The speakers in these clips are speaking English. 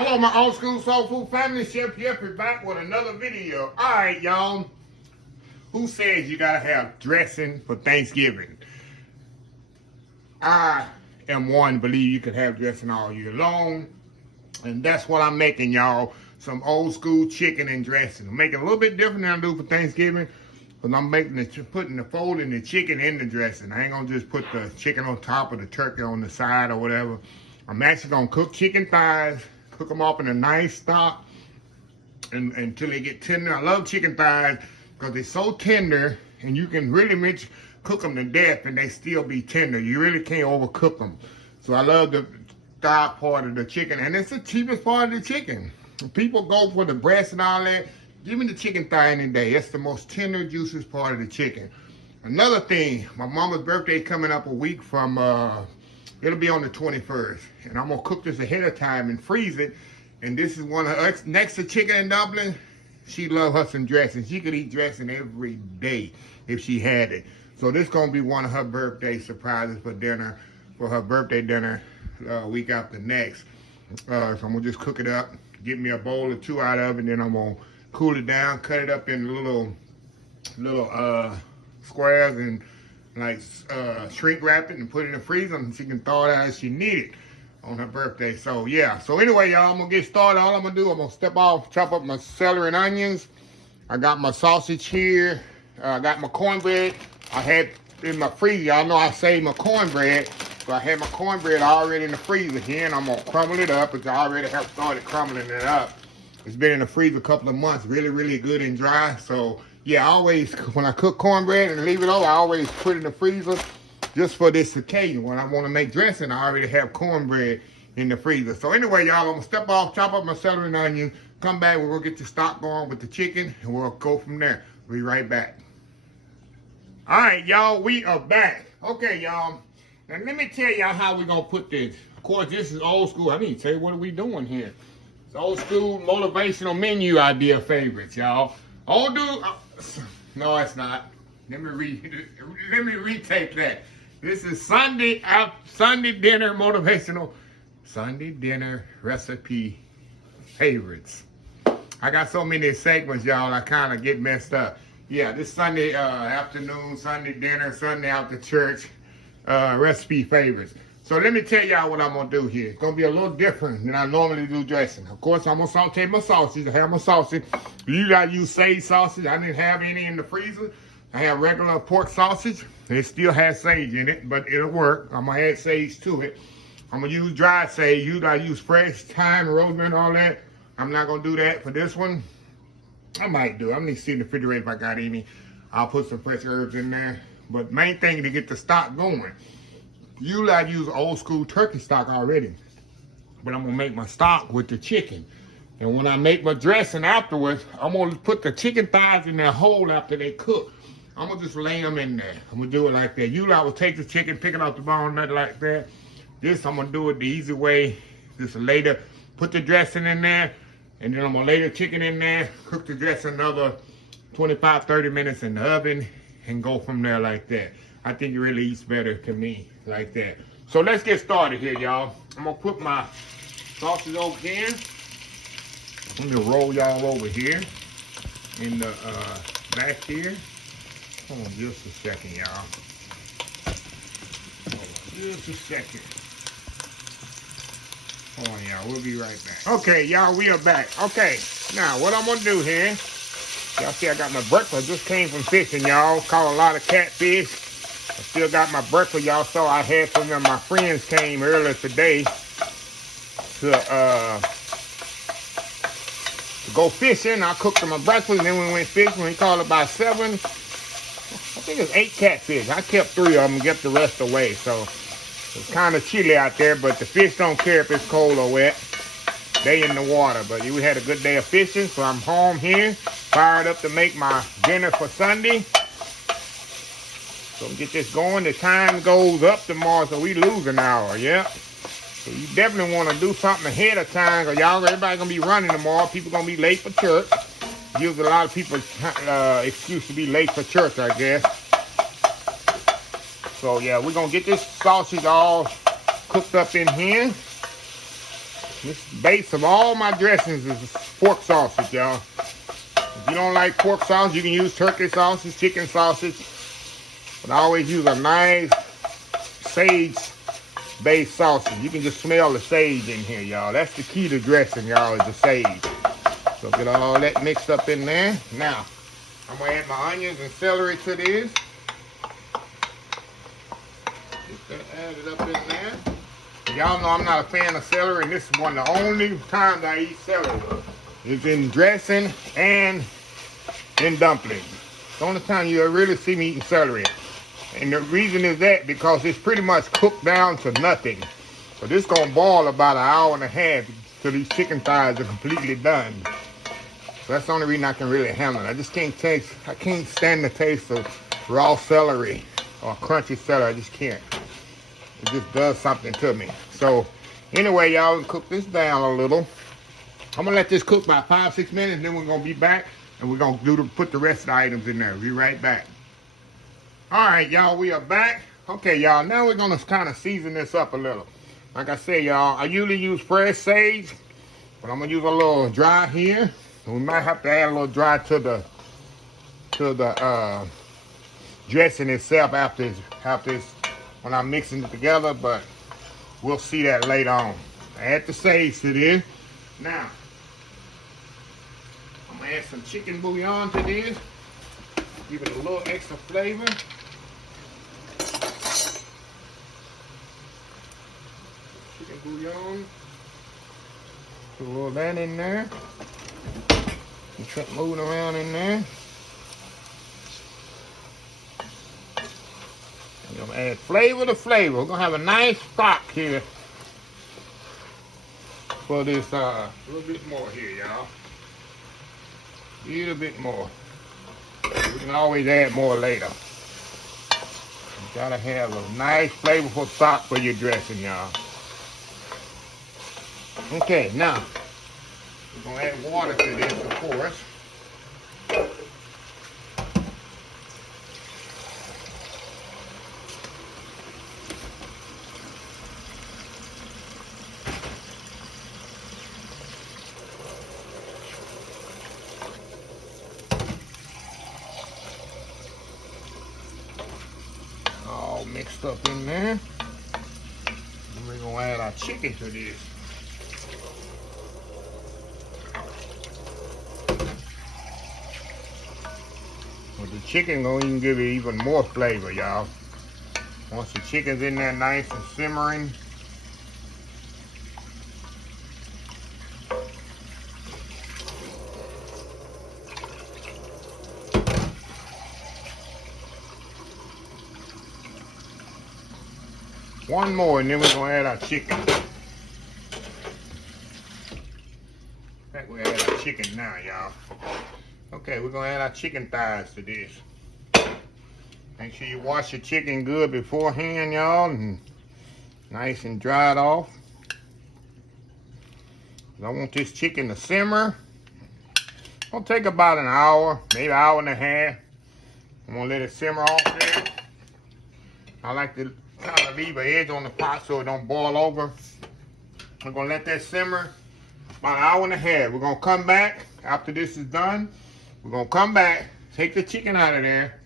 Hello, my old school soul food family. Chef Jeffrey back with another video. All right, y'all. Who says you gotta have dressing for Thanksgiving? I am one to believe you can have dressing all year long, and that's what I'm making, y'all. Some old school chicken and dressing. I'm making it a little bit different than I do for Thanksgiving, but I'm folding the chicken in the dressing. I ain't gonna just put the chicken on top of the turkey on the side or whatever. I'm actually gonna cook chicken thighs. Cook them up in a nice stock until they get tender. I love chicken thighs because they're so tender, and you can really cook them to death and they still be tender. You really can't overcook them. So I love the thigh part of the chicken, and it's the cheapest part of the chicken. People go for the breast and all that. Give me the chicken thigh any day. It's the most tender, juiciest part of the chicken. Another thing, my mama's birthday coming up a week from it'll be on the 21st, and I'm gonna cook this ahead of time and freeze it. And this is one of her, next to chicken and dumpling, she love her some dressing. She could eat dressing every day if she had it. So this gonna be one of her birthday surprises for dinner, for her birthday dinner week after next. So I'm gonna just cook it up, get me a bowl or two out of it, and then I'm gonna cool it down, cut it up in little squares and like shrink wrap it and put it in the freezer, and she can thaw it out as she need it on her birthday. So yeah, so anyway, y'all, I'm gonna get started. All I'm gonna do, I'm gonna step off, chop up my celery and onions. I got my sausage here. I got my cornbread. I had in my freezer. Y'all know I saved my cornbread, so I had my cornbread already in the freezer here, and I'm gonna crumble it up, because I already have started crumbling it up. It's been in the freezer a couple of months, really good and dry. So yeah, I always, when I cook cornbread and leave it over, I always put it in the freezer just for this occasion. When I want to make dressing, I already have cornbread in the freezer. So anyway, y'all, I'm going to step off, chop up my celery and onion, come back, we're going to get the stock going with the chicken, and we'll go from there. We'll be right back. All right, y'all, we are back. Okay, y'all, now let me tell y'all how we're going to put this. Of course, this is old school. I need to tell you, what are we doing here? It's old school motivational menu idea favorites, y'all. No, it's not. Let me retake that. This is Sunday dinner motivational Sunday dinner recipe favorites. I got so many segments, y'all, I kind of get messed up. Yeah, this Sunday afternoon, Sunday dinner, Sunday after church recipe favorites. So let me tell y'all what I'm gonna do here. It's gonna be a little different than I normally do dressing. Of course, I'm gonna saute my sausage. I have my sausage. Usually I use sage sausage. I didn't have any in the freezer. I have regular pork sausage. It still has sage in it, but it'll work. I'm gonna add sage to it. I'm gonna use dry sage. Usually I use fresh thyme, rosemary, and all that. I'm not gonna do that for this one. I might do. I'm gonna see in the refrigerator if I got any. I'll put some fresh herbs in there. But main thing to get the stock going. Usually I use old school turkey stock already, but I'm gonna make my stock with the chicken. And when I make my dressing afterwards, I'm gonna put the chicken thighs in their whole after they cook. I'm gonna just lay them in there. I'm gonna do it like that. Usually I will take the chicken, pick it off the bone, nothing like that. This, I'm gonna do it the easy way. Just later, put the dressing in there, and then I'm gonna lay the chicken in there, cook the dressing another 25, 30 minutes in the oven, and go from there like that. I think it really eats better to me like that. So let's get started here, y'all. I'm gonna put my sausage over here. I'm gonna roll y'all over here in the back here. Hold on just a second, y'all. Hold on just a second. Hold on, y'all. We'll be right back. Okay, y'all, we are back. Okay, now what I'm gonna do here. Y'all see I got my breakfast. Just came from fishing, y'all. Caught a lot of catfish. I still got my breakfast. Y'all saw I had some of my friends came earlier today to go fishing. I cooked them my breakfast, and then we went fishing. We called about 7. I think it's 8 catfish. I kept 3 of them and kept the rest away. So it's kind of chilly out there, but the fish don't care if it's cold or wet. They in the water. But we had a good day of fishing, so I'm home here, fired up to make my dinner for Sunday. So get this going. The time goes up tomorrow, so we lose an hour, yeah? So you definitely want to do something ahead of time, because y'all, everybody going to be running tomorrow. People going to be late for church. Gives a lot of people excuse to be late for church, I guess. So yeah, we're going to get this sausage all cooked up in here. This base of all my dressings is pork sausage, y'all. If you don't like pork sauce, you can use turkey sausage, chicken sausage. But I always use a nice sage-based sausage. You can just smell the sage in here, y'all. That's the key to dressing, y'all, is the sage. So get all that mixed up in there. Now, I'm going to add my onions and celery to this. Get that added up in there. Y'all know I'm not a fan of celery, and this is one of the only times I eat celery. It's in dressing and in dumplings. It's the only time you really see me eating celery. And the reason is that because it's pretty much cooked down to nothing. So this is going to boil about an hour and a half till these chicken thighs are completely done. So that's the only reason I can really handle it. I just can't I can't stand the taste of raw celery or crunchy celery. I just can't. It just does something to me. So anyway, y'all, cook this down a little. I'm gonna let this cook about 5-6 minutes, then we're gonna be back and we're gonna put the rest of the items in there. Be right back. All right, y'all, we are back. Okay, y'all, now we're gonna kind of season this up a little. Like I said, y'all, I usually use fresh sage, but I'm gonna use a little dry here. And we might have to add a little dry to the dressing itself after when I'm mixing it together, but we'll see that later on. Add the sage to this. Now, I'm gonna add some chicken bouillon to this. Give it a little extra flavor. Chicken bouillon. Put a little of that in there. Keep moving around in there. I'm gonna add flavor to flavor. We're gonna have a nice stock here for this. A little bit more here, y'all. A little bit more. We can always add more later. You gotta have a nice flavorful stock for your dressing, y'all. Okay, now we're gonna add water to this, of course. All mixed up in there. And we're gonna add our chicken to this. With the chicken gonna even give it even more flavor, y'all. Once the chicken's in there nice and simmering. One more and then we're gonna add our chicken. In fact, we'll add our chicken now, y'all. Okay, we're gonna add our chicken thighs to this. Make sure you wash your chicken good beforehand, y'all, and nice and dried off. I want this chicken to simmer. It'll take about an hour, maybe an hour and a half. I'm gonna let it simmer off there. I like to kind of leave an edge on the pot so it don't boil over. We're gonna let that simmer about an hour and a half. We're gonna come back after this is done. We're gonna come back, take the chicken out of there,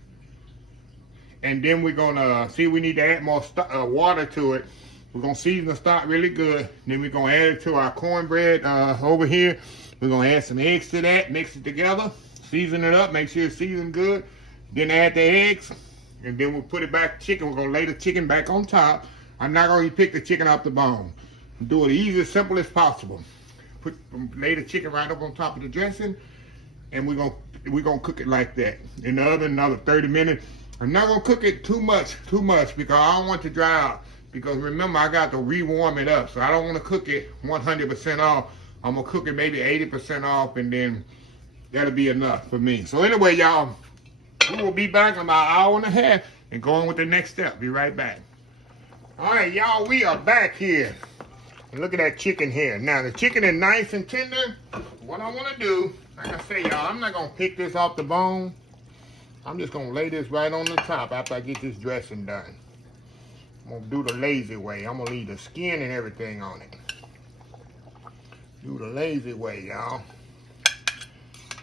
and then we're gonna see if we need to add more water to it. We're gonna season the stock really good. Then we're gonna add it to our cornbread over here. We're gonna add some eggs to that, mix it together, season it up, make sure it's seasoned good. Then add the eggs, and then we'll put it back chicken. We're gonna lay the chicken back on top. I'm not gonna pick the chicken off the bone. Do it easy, as simple as possible. Lay the chicken right up on top of the dressing, and we're gonna cook it like that in the oven another 30 minutes. I'm not gonna cook it too much because I don't want it to dry out. Because remember, I got to rewarm it up, so I don't want to cook it 100% off. I'm gonna cook it maybe 80% off, and then that'll be enough for me. So anyway, y'all, we will be back in about an hour and a half and go on with the next step. Be right back. All right, y'all, we are back here. And look at that chicken here. Now, the chicken is nice and tender. What I want to do, like I say, y'all, I'm not going to pick this off the bone. I'm just going to lay this right on the top after I get this dressing done. I'm going to do the lazy way. I'm going to leave the skin and everything on it. Do the lazy way, y'all.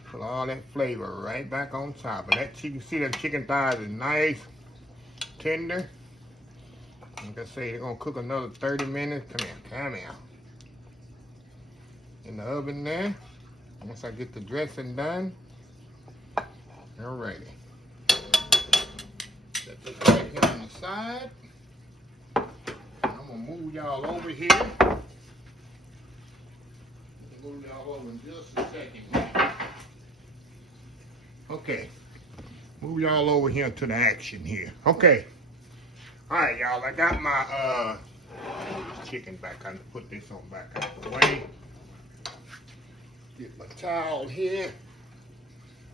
Put all that flavor right back on top of that chicken. See that chicken thighs is nice, tender. Like I say, they're gonna cook another 30 minutes. Come here. In the oven there. Once I get the dressing done. Alrighty. Set this right here on the side. I'm gonna move y'all over here. Move y'all over in just a second. Okay. Move y'all over here to the action here. Okay. Alright, y'all. I got my chicken back. I can put this on back out the way. Get my towel here.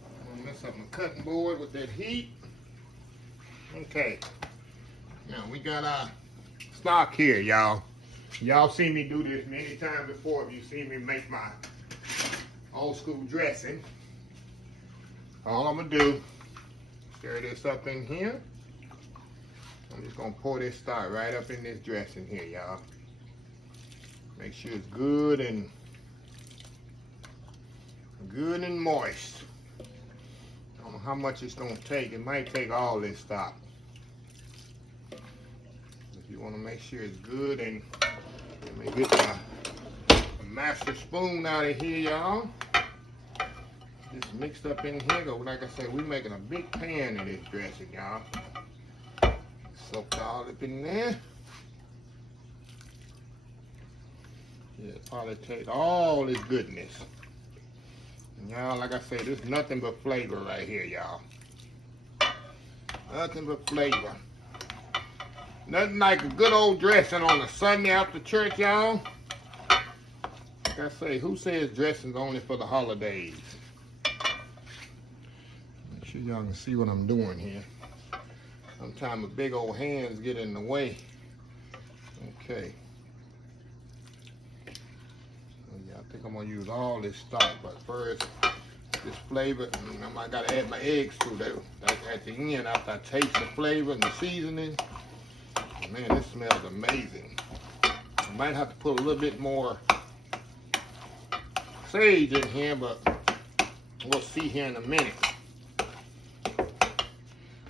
I'm gonna mess up my cutting board with that heat. Okay. Now we got our stock here, y'all. Y'all seen me do this many times before. If you see me make my old school dressing, all I'm gonna do, stir this up in here. I'm just gonna pour this stock right up in this dressing here, y'all. Make sure it's good and moist. I don't know how much it's gonna take. It might take all this stock. If you wanna make sure it's good, and let me get my master spoon out of here, y'all. Just mixed up in here. Like I said, we're making a big pan of this dressing, y'all. Soaked all up in there. Yeah, probably take all this goodness. And y'all, like I said, this is nothing but flavor right here, y'all. Nothing but flavor. Nothing like a good old dressing on a Sunday after church, y'all. Like I say, who says dressing's only for the holidays? Make sure y'all can see what I'm doing here. Sometimes the big old hands get in the way. Okay. Yeah, I think I'm gonna use all this stock, but first, this flavor, I might gotta add my eggs to that. At the end, after I taste the flavor and the seasoning. Man, this smells amazing. I might have to put a little bit more sage in here, but we'll see here in a minute.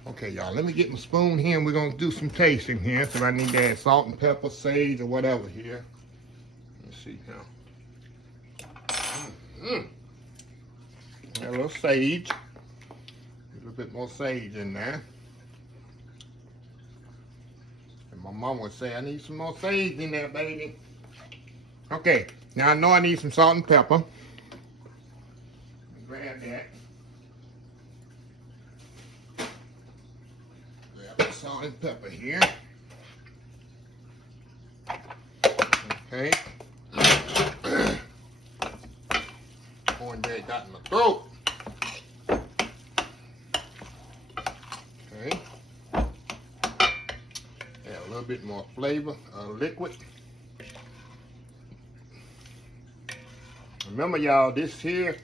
Okay, y'all, let me get my spoon here and we're gonna do some tasting here. So I need to add salt and pepper, sage, or whatever here. Let's see now. Add a little sage. A little bit more sage in there. And my mom would say, I need some more sage in there, baby. Okay, now I know I need some salt and pepper. Grab that. Grab the salt and pepper here. Okay. Cornbread got in my throat. Okay. Add a little bit more flavor, liquid. Remember, y'all, this here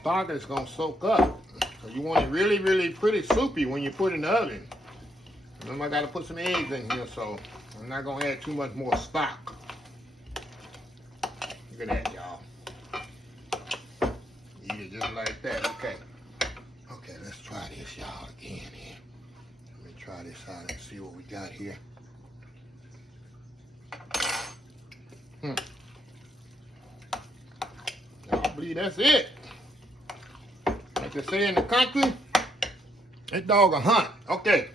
stock is gonna soak up. So you want it really, really pretty soupy when you put it in the oven. Remember, I gotta put some eggs in here, so I'm not gonna add too much more stock. Look at that, y'all. Eat it just like that. Okay. Okay, let's try this, y'all, again here. Let me try this out and see what we got here. Y'all believe that's it? Like they say in the country, that dog a hunt. Okay,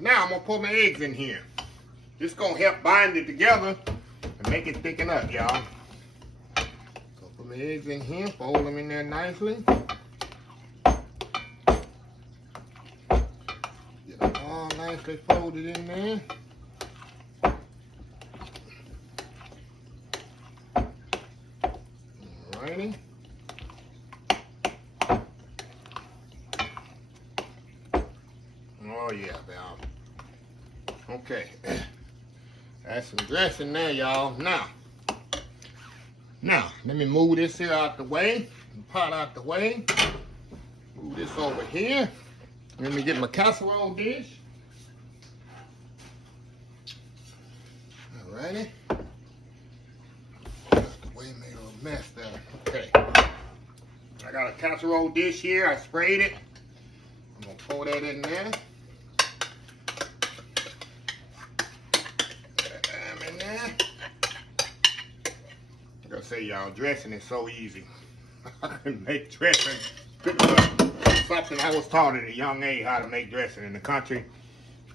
now I'm gonna put my eggs in here. This gonna help bind it together and make it thicken up, y'all. So put my eggs in here, fold them in there nicely. Get them all nicely folded in there. Alrighty. Oh yeah, y'all. Okay. That's some dressing there, y'all. Now, let me move this here out the way, and pot out the way. Move this over here. Let me get my casserole dish. Alrighty. Out the way, make it a little mess there. Okay. I got a casserole dish here. I sprayed it. I'm gonna pour that in there. In there. Like I say, y'all, dressing is so easy. I can make dressing. Something I was taught at a young age how to make dressing in the country.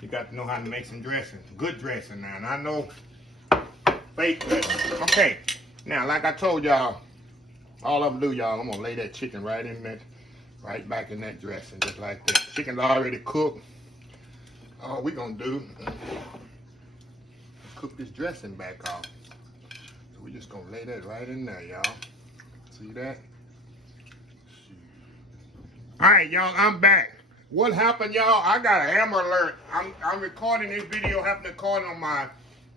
You got to know how to make some dressing, good dressing now. And I know fake dressing. Okay, now like I told y'all, all I'm gonna do, y'all, I'm gonna lay that chicken right in that, right back in that dressing, just like that. Chicken's already cooked. All we gonna do is cook this dressing back off. So we just gonna lay that right in there, y'all. See that? All right, y'all, I'm back. What happened, y'all? I got an Amber Alert. I'm recording this video, happened to record on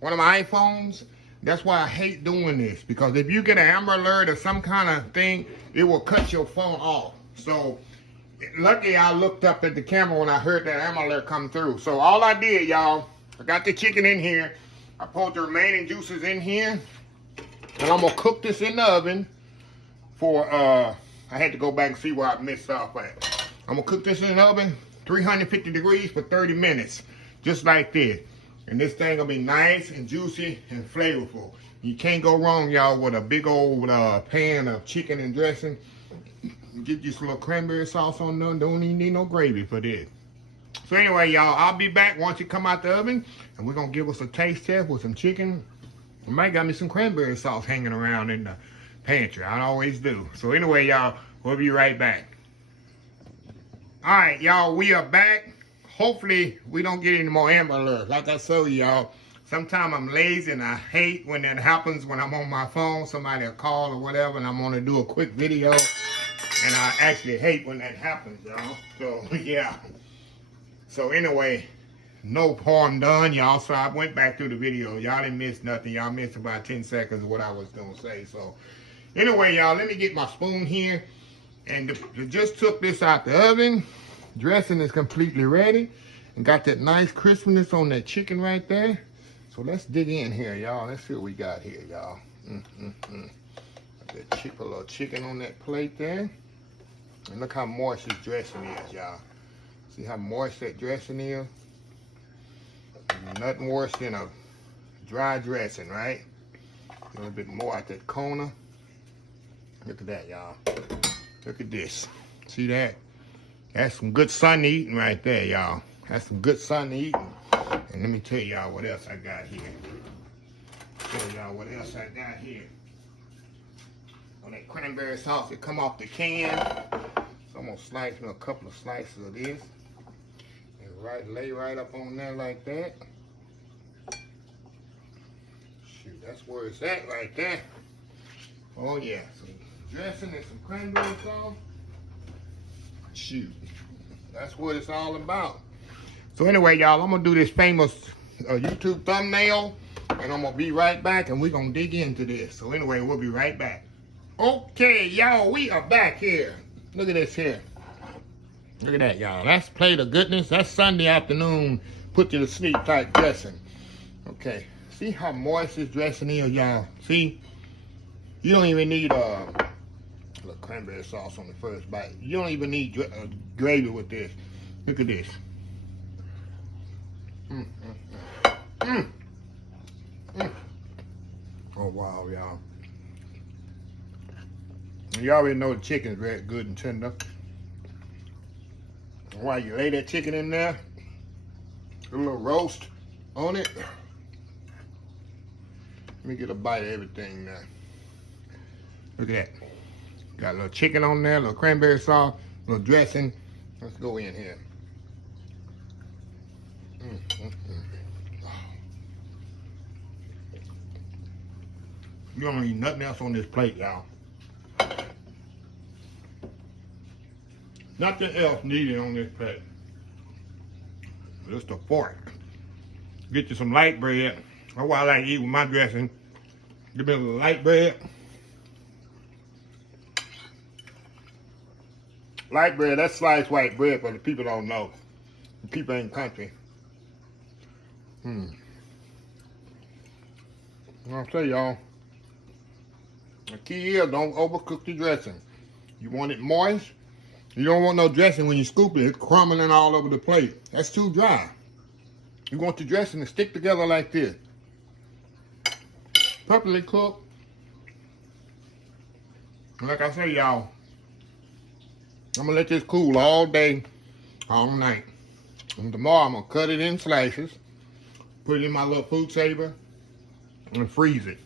one of my iPhones. That's why I hate doing this, because if you get an Amber Alert or some kind of thing, it will cut your phone off. So, lucky I looked up at the camera when I heard that Amber Alert come through. So all I did, y'all, I got the chicken in here. I poured the remaining juices in here. And I'm gonna cook this in the oven for, I had to go back and see where I missed off at. I'm gonna cook this in the oven, 350 degrees for 30 minutes, just like this. And this thing gonna be nice and juicy and flavorful. You can't go wrong, y'all, with a big old pan of chicken and dressing. Get you some little cranberry sauce on there. Don't even need no gravy for this. So anyway, y'all, I'll be back once you come out the oven, and we're gonna give us a taste test with some chicken. I might got me some cranberry sauce hanging around in the pantry. I always do. So anyway, y'all, we'll be right back. All right, y'all, we are back. Hopefully, we don't get any more Amber Alerts. Like I told y'all, sometimes I'm lazy and I hate when that happens when I'm on my phone. Somebody will call or whatever, and I'm gonna do a quick video. And I actually hate when that happens, y'all. So, yeah. So anyway, no harm done, y'all. So I went back through the video. Y'all didn't miss nothing. Y'all missed about 10 seconds of what I was gonna say. So anyway, y'all, let me get my spoon here. And just took this out the oven. Dressing is completely ready. And got that nice crispness on that chicken right there. So let's dig in here, y'all. Let's see what we got here, y'all. Got that little chicken on that plate there. And look how moist this dressing is, y'all. See how moist that dressing is? Nothing worse than a dry dressing, right? A little bit more at that corner. Look at that, y'all. Look at this. See that? That's some good Sunday eating right there, y'all. That's some good Sunday eating. And let me tell y'all what else I got here. Tell y'all what else I got here. On that cranberry sauce that come off the can. So I'm gonna slice me a couple of slices of this. And lay right up on there like that. Shoot, that's where it's at right there. Oh yeah, some dressing and some cranberry sauce. Shoot, that's what it's all about. So anyway, y'all, I'm gonna do this famous YouTube thumbnail, and I'm gonna be right back, and we're gonna dig into this. So anyway, we'll be right back. Okay, y'all, we are back here. Look at this here. Look at that, y'all. That's plate of goodness. That's Sunday afternoon, put you to sleep type dressing. Okay, see how moist this dressing is, y'all? See? You don't even need a little cranberry sauce on the first bite. You don't even need gravy with this. Look at this. Oh, wow, y'all. You already know the chicken's very good and tender. While you lay that chicken in there, a little roast on it. Let me get a bite of everything now. Look at that. Got a little chicken on there, a little cranberry sauce, a little dressing. Let's go in here. You don't need nothing else on this plate, y'all. Nothing else needed on this plate. Just a fork. Get you some light bread. That's what I like to eat with my dressing. Give me a little light bread. Light bread, that's sliced white bread, but the people don't know. The people in the country. I'll tell y'all, The key is don't overcook the dressing. You want it moist. You don't want no dressing when you scoop it. It's crumbling all over the plate. That's too dry. You want the dressing to stick together like this. Properly cooked. And like I say, y'all, I'm going to let this cool all day, all night. And tomorrow I'm going to cut it in slices, put it in my little food saver, and freeze it.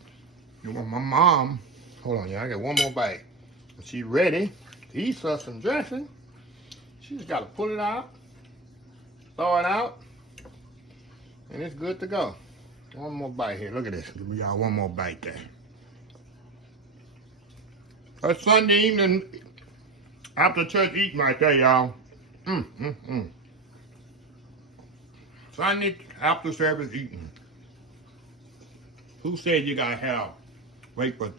You know, my mom, hold on, y'all, I got one more bite. When she's ready to eat some dressing, she just got to pull it out, throw it out, and it's good to go. One more bite here. Look at this. Give y'all one more bite there. A Sunday evening after church eating right there, y'all. Sunday after service eating. Who said you gotta wait for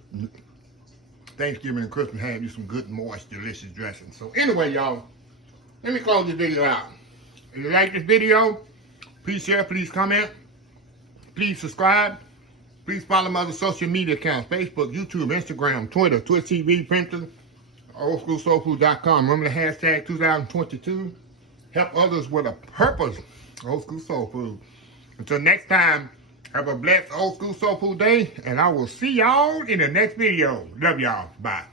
Thanksgiving and Christmas, have you some good, moist, delicious dressing? So anyway, y'all, let me close this video out. If you like this video, please share, please comment, please subscribe. Please follow my other social media accounts, Facebook, YouTube, Instagram, Twitter, Twitch TV, Pinterest, oldschoolsoulfood.com. Remember the hashtag 2022. Help others with a purpose. Old School Soul Food. Until next time, have a blessed Old School Soul Food day, and I will see y'all in the next video. Love y'all. Bye.